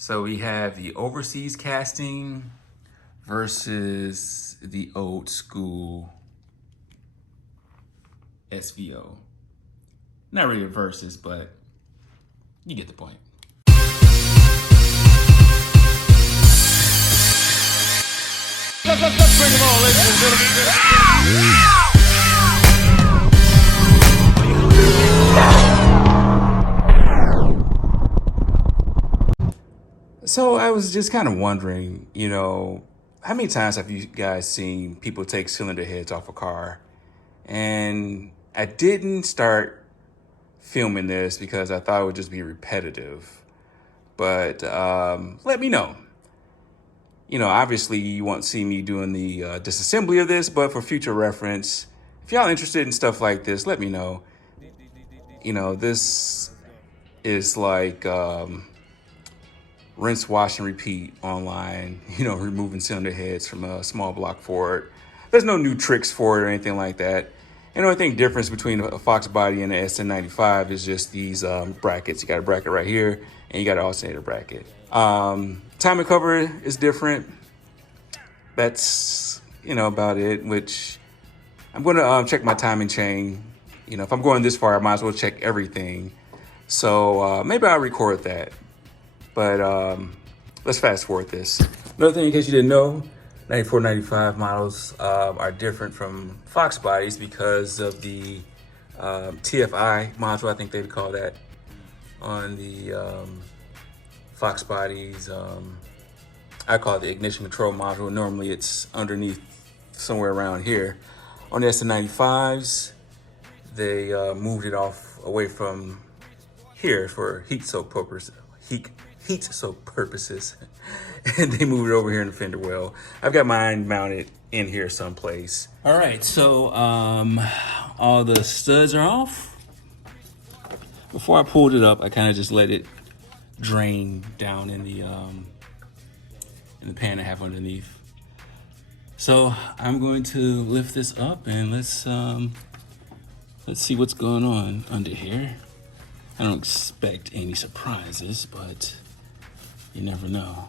So we have the overseas casting versus the old school SVO. Not really a versus, but you get the point. Let's bring them on, ladies and gentlemen. So I was just kind of wondering, how many times have you guys seen people take cylinder heads off a car? And I didn't start filming this because I thought it would just be repetitive. But let me know. Obviously you won't see me doing the disassembly of this, but for future reference, if y'all interested in stuff like this, let me know. This is like rinse, wash, and repeat online, removing cylinder heads from a small block Ford. There's no new tricks for it or anything like that. And the only thing difference between a Fox body and an Sn95 is just these brackets. You got a bracket right here, and you got an alternator bracket. Timing cover is different. That's, about it, which I'm going to check my timing chain. If I'm going this far, I might as well check everything. So maybe I'll record that. But let's fast forward this. Another thing, in case you didn't know, 94, 95 models are different from Fox bodies because of the TFI module, I think they'd call that, on the Fox bodies. I call it the ignition control module. Normally it's underneath somewhere around here. On the Sn95s, they moved it away from here for heat soak purposes. Heat soak purposes, and they moved it over here in the fender well. I've got mine mounted in here someplace. All right, so all the studs are off. Before I pulled it up, I kind of just let it drain down in the pan I have underneath. So I'm going to lift this up and let's see what's going on under here. I don't expect any surprises, but you never know.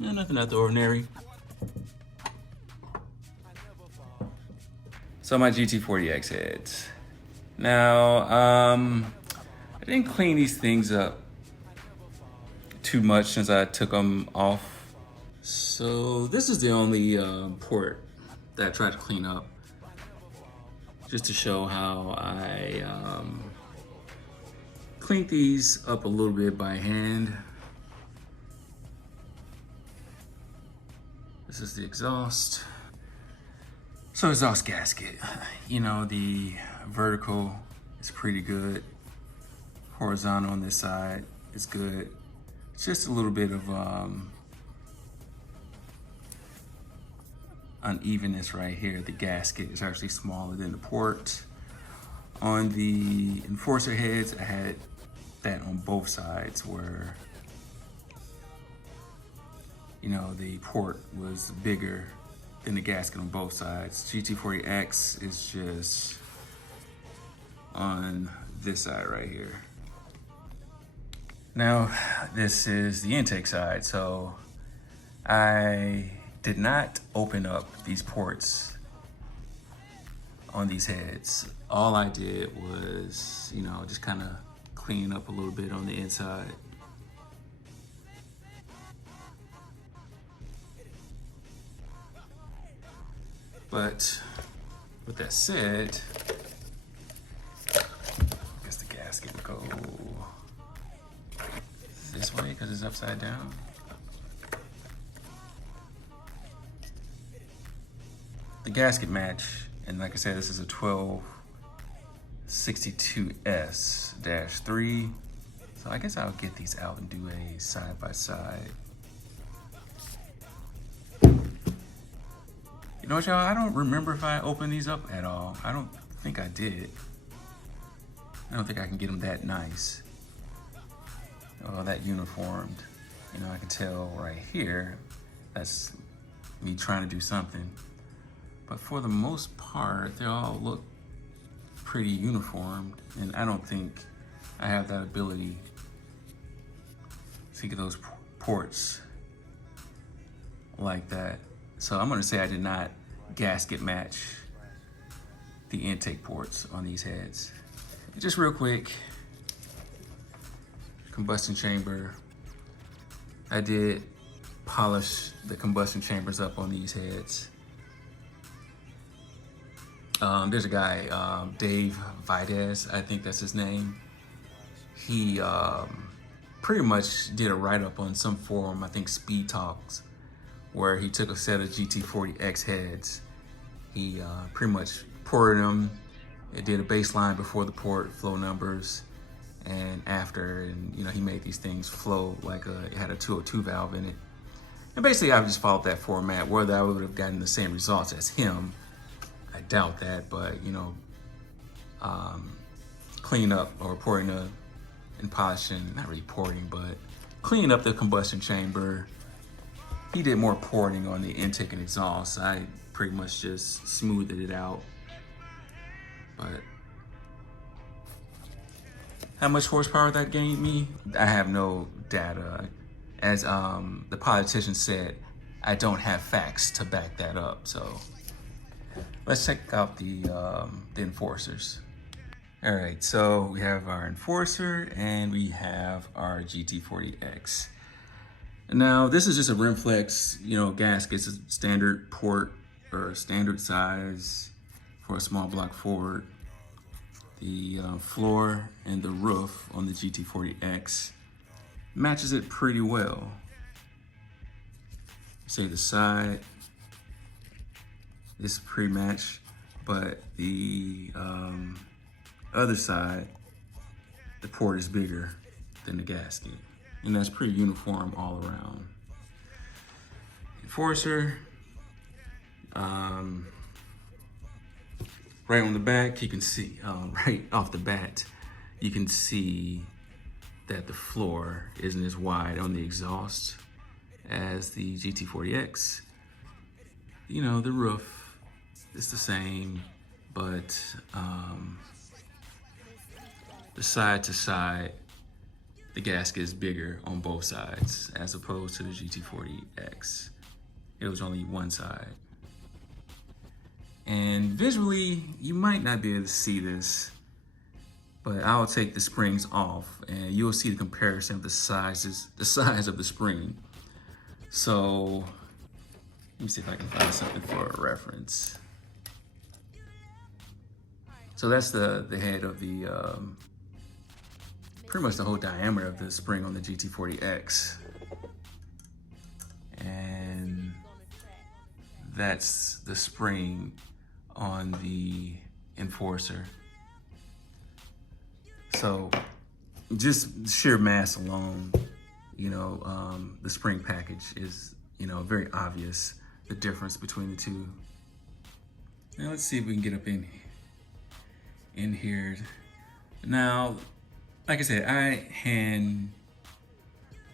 Yeah, nothing out the ordinary. So my GT40X heads. Now, I didn't clean these things up too much since I took them off. So this is the only port that I tried to clean up, just to show how I cleaned these up a little bit by hand. This is the exhaust. So exhaust gasket, the vertical is pretty good. Horizontal on this side is good. It's just a little bit of unevenness right here. The gasket is actually smaller than the port. On the Enforcer heads, I had that on both sides where the port was bigger than the gasket on both sides. GT40X is just on this side right here. Now, this is the intake side. So I did not open up these ports on these heads. All I did was, just kind of clean up a little bit on the inside. But with that said, I guess the gasket would go this way because it's upside down. The gasket match, and like I said, this is a 1262S-3. So I guess I'll get these out and do a side by side. You know what, y'all? I don't remember if I opened these up at all. I don't think I did. I don't think I can get them that nice. Oh, that uniformed. You know, I can tell right here, that's me trying to do something. But for the most part, they all look pretty uniformed, and I don't think I have that ability to get those ports like that. So I'm gonna say I did not gasket match the intake ports on these heads. Just real quick, combustion chamber. I did polish the combustion chambers up on these heads. There's a guy, Dave Vides, I think that's his name. He pretty much did a write-up on some forum, I think Speed Talks, where he took a set of GT40X heads. He pretty much ported them. It did a baseline before the port, flow numbers, and after, and you know, he made these things flow like it had a 202 valve in it. And basically I just followed that format. Whether I would have gotten the same results as him, I doubt that, but you know, cleaning up or porting and polishing, not really porting, but cleaning up the combustion chamber. He did more porting on the intake and exhaust. I pretty much just smoothed it out. But how much horsepower that gained me, I have no data. As the politician said, I don't have facts to back that up. So let's check out the Enforcers. All right, so we have our Enforcer and we have our GT40X. Now this is just a Rimflex, you know, gasket. It's a standard port or standard size for a small block Ford. The floor and the roof on the GT40X matches it pretty well. Say the side, this is pre-match, but the other side, the port is bigger than the gasket. And that's pretty uniform all around. Enforcer, right on the back, you can see, right off the bat, you can see that the floor isn't as wide on the exhaust as the GT40X. You know, the roof is the same, but the side to side, the gasket is bigger on both sides as opposed to the GT40X. It was only one side. And visually, you might not be able to see this, but I'll take the springs off and you'll see the comparison of the size of the spring. So let me see if I can find something for a reference. So that's the head of the, pretty much the whole diameter of the spring on the GT40X. And that's the spring on the Enforcer. So just sheer mass alone, you know, the spring package is, you know, very obvious, the difference between the two. Now let's see if we can get up in here. Now, like I said, I hand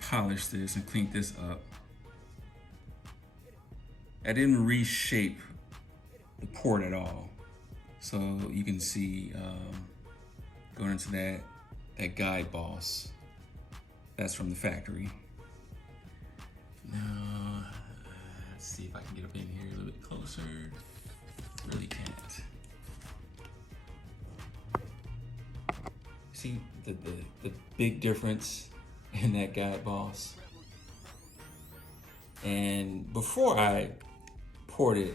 polished this and cleaned this up. I didn't reshape the port at all. So you can see going into that guide boss, that's from the factory. Now, let's see if I can get up in here a little bit closer. Really can't. See the big difference in that guide boss. And before I ported,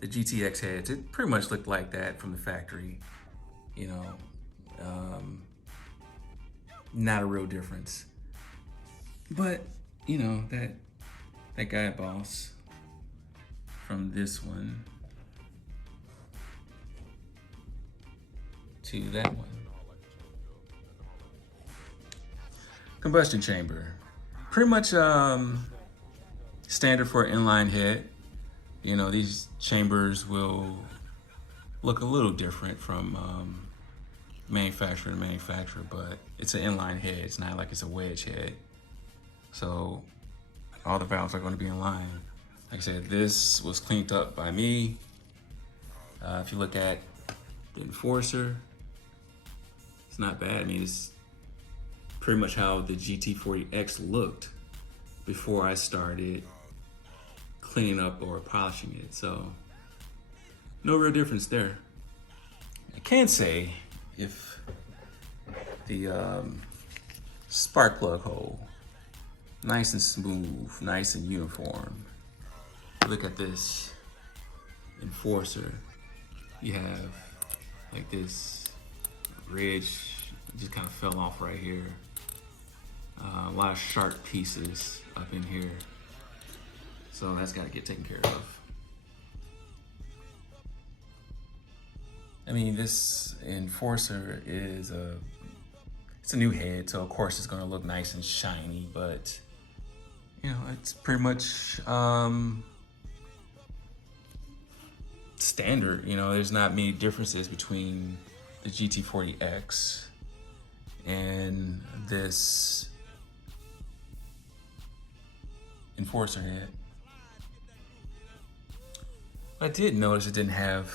the GTX heads, it pretty much looked like that from the factory, you know, not a real difference. But, you know, that guide boss from this one to that one. Combustion chamber. Pretty much standard for an inline head. You know, these chambers will look a little different from manufacturer to manufacturer, but it's an inline head. It's not like it's a wedge head. So all the valves are going to be in line. Like I said, this was cleaned up by me. If you look at the Enforcer, it's not bad. I mean, it's pretty much how the GT40X looked before I started cleaning up or polishing it. So no real difference there. I can say if the spark plug hole, nice and smooth, nice and uniform. Look at this Enforcer. You have like this ridge, just kind of fell off right here. A lot of sharp pieces up in here. So that's got to get taken care of. I mean, this Enforcer is it's a new head, so of course it's gonna look nice and shiny, but you know, it's pretty much standard. You know, there's not many differences between the GT40X and this Enforcer head. I did notice it didn't have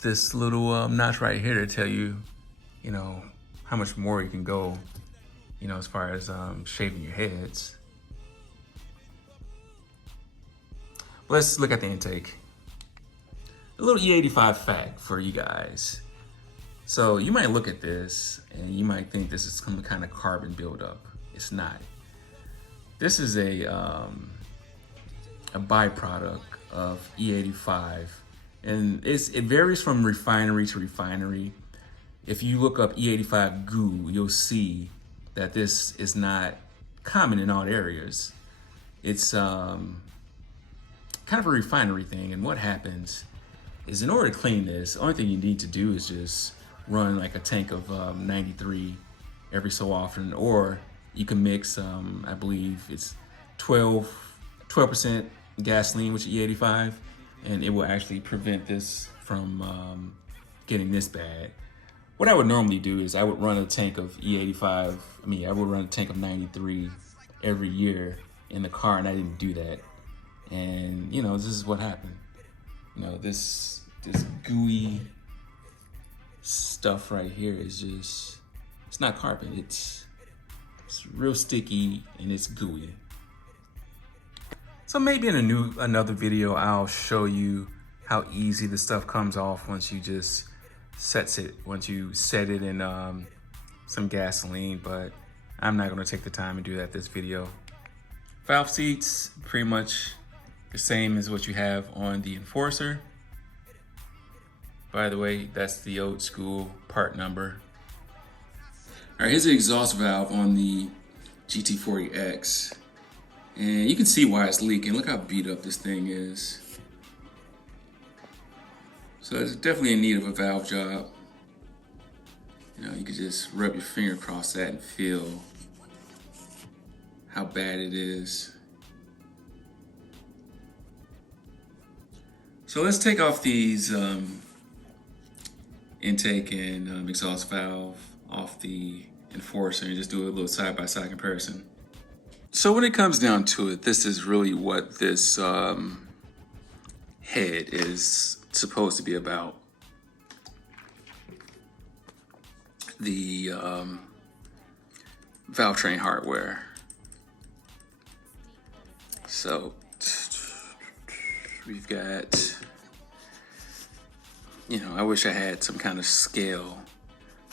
this little notch right here to tell you, you know, how much more you can go, you know, as far as shaving your heads. Let's look at the intake. A little E85 fact for you guys. So you might look at this and you might think this is some kind of carbon buildup. It's not. This is a byproduct of E85, and it varies from refinery to refinery. If you look up E85 goo, you'll see that this is not common in all areas. It's kind of a refinery thing, and what happens is in order to clean this, the only thing you need to do is just run like a tank of 93 every so often, or you can mix, I believe it's 12% gasoline with E85, and it will actually prevent this from getting this bad. What I would normally do is I would run a tank of E85, I would run a tank of 93 every year in the car, and I didn't do that. And you know, this is what happened. You know, this gooey stuff right here is just, it's not carbon, it's real sticky and it's gooey. So maybe in another video, I'll show you how easy the stuff comes off once you just set it in some gasoline, but I'm not gonna take the time and do that this video. Valve seats, pretty much the same as what you have on the Enforcer. By the way, that's the old school part number. All right, here's the exhaust valve on the GT40X. And you can see why it's leaking. Look how beat up this thing is. So it's definitely in need of a valve job. You know, you could just rub your finger across that and feel how bad it is. So let's take off these intake and exhaust valve off the Enforcer and just do a little side-by-side comparison. So when it comes down to it, this is really what this head is supposed to be about. The valve train hardware. So we've got, you know, I wish I had some kind of scale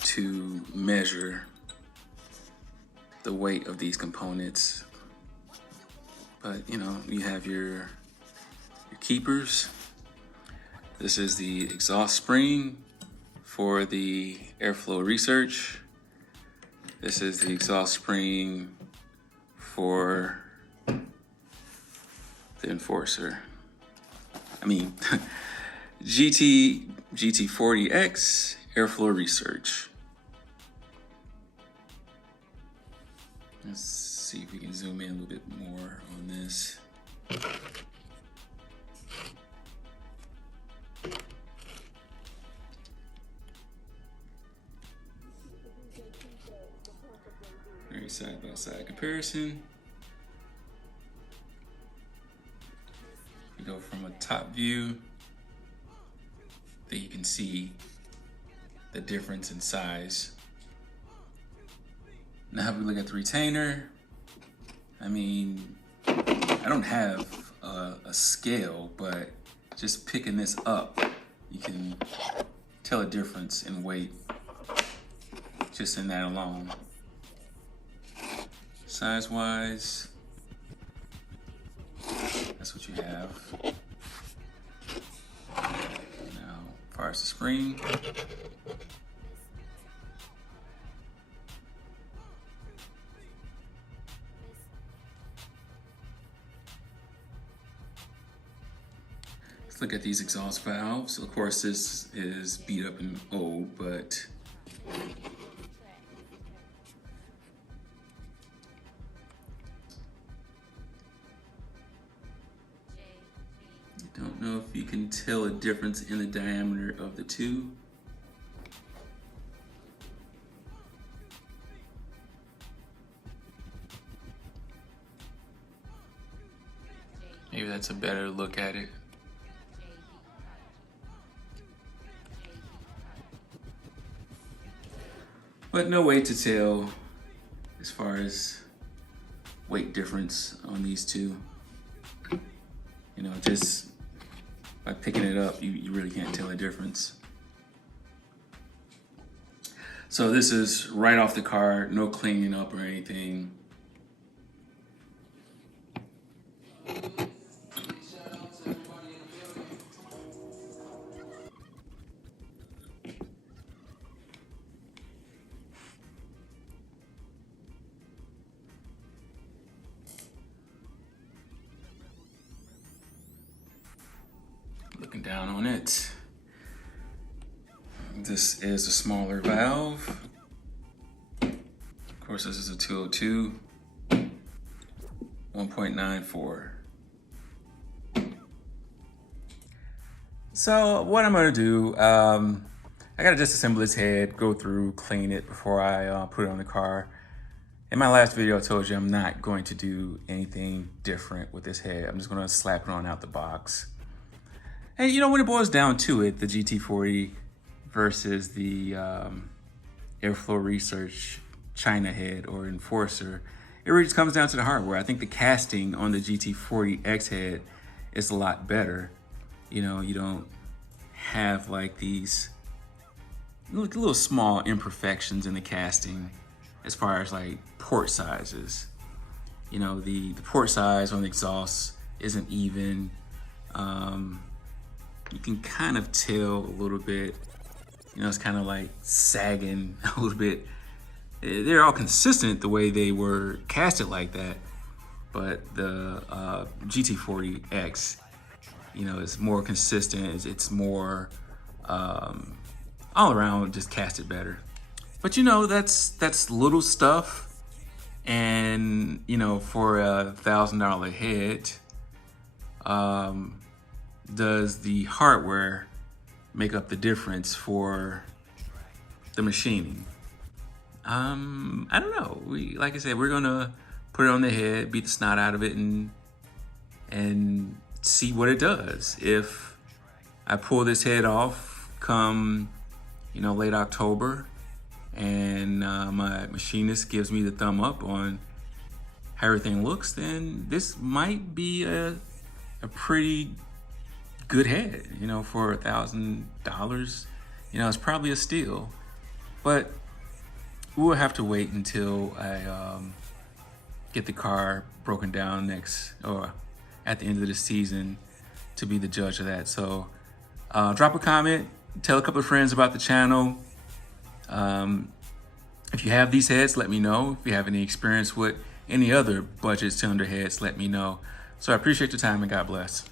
to measure the weight of these components. But, you know, you have your keepers. This is the exhaust spring for the airflow research. This is the exhaust spring for the Enforcer. GT40X airflow research. Let's see if we can zoom in a little bit more on this. Very side-by-side comparison. We go from a top view, that you can see the difference in size. Now if we look at the retainer, I mean, I don't have a scale, but just picking this up, you can tell a difference in weight just in that alone. Size-wise, that's what you have. Now, as far as the spring, let's look at these exhaust valves. Of course, this is beat up and old, but don't know if you can tell a difference in the diameter of the two. Maybe that's a better look at it. But no way to tell as far as weight difference on these two. You know, just by picking it up, you really can't tell a difference. So this is right off the car, no cleaning up or anything. Looking down on it, this is a smaller valve. Of course, this is a 202, 1.94. So what I'm gonna do, I gotta disassemble this head, go through, clean it before I put it on the car. In my last video, I told you I'm not going to do anything different with this head. I'm just gonna slap it on out the box. And you know, when it boils down to it, the GT40 versus the Airflow Research China head or Enforcer, it really just comes down to the hardware. I think the casting on the GT40X head is a lot better. You know, you don't have like these little small imperfections in the casting as far as like port sizes. You know, the port size on the exhaust isn't even. You can kind of tell a little bit, you know, it's kind of like sagging a little bit. They're all consistent the way they were casted like that, but the GT40X, you know, is more consistent. It's more all around just casted better. But you know, that's little stuff, and you know, for a $1,000 head, does the hardware make up the difference for the machining? I don't know. Like I said, we're gonna put it on the head, beat the snot out of it, and see what it does. If I pull this head off come, you know, late October, and my machinist gives me the thumb up on how everything looks, then this might be a pretty good head, you know, for $1,000. You know, it's probably a steal, but we'll have to wait until I get the car broken down next, or at the end of the season, to be the judge of that. So drop a comment, tell a couple of friends about the channel. If you have these heads, let me know. If you have any experience with any other budget cylinder heads, let me know. So I appreciate your time and God bless.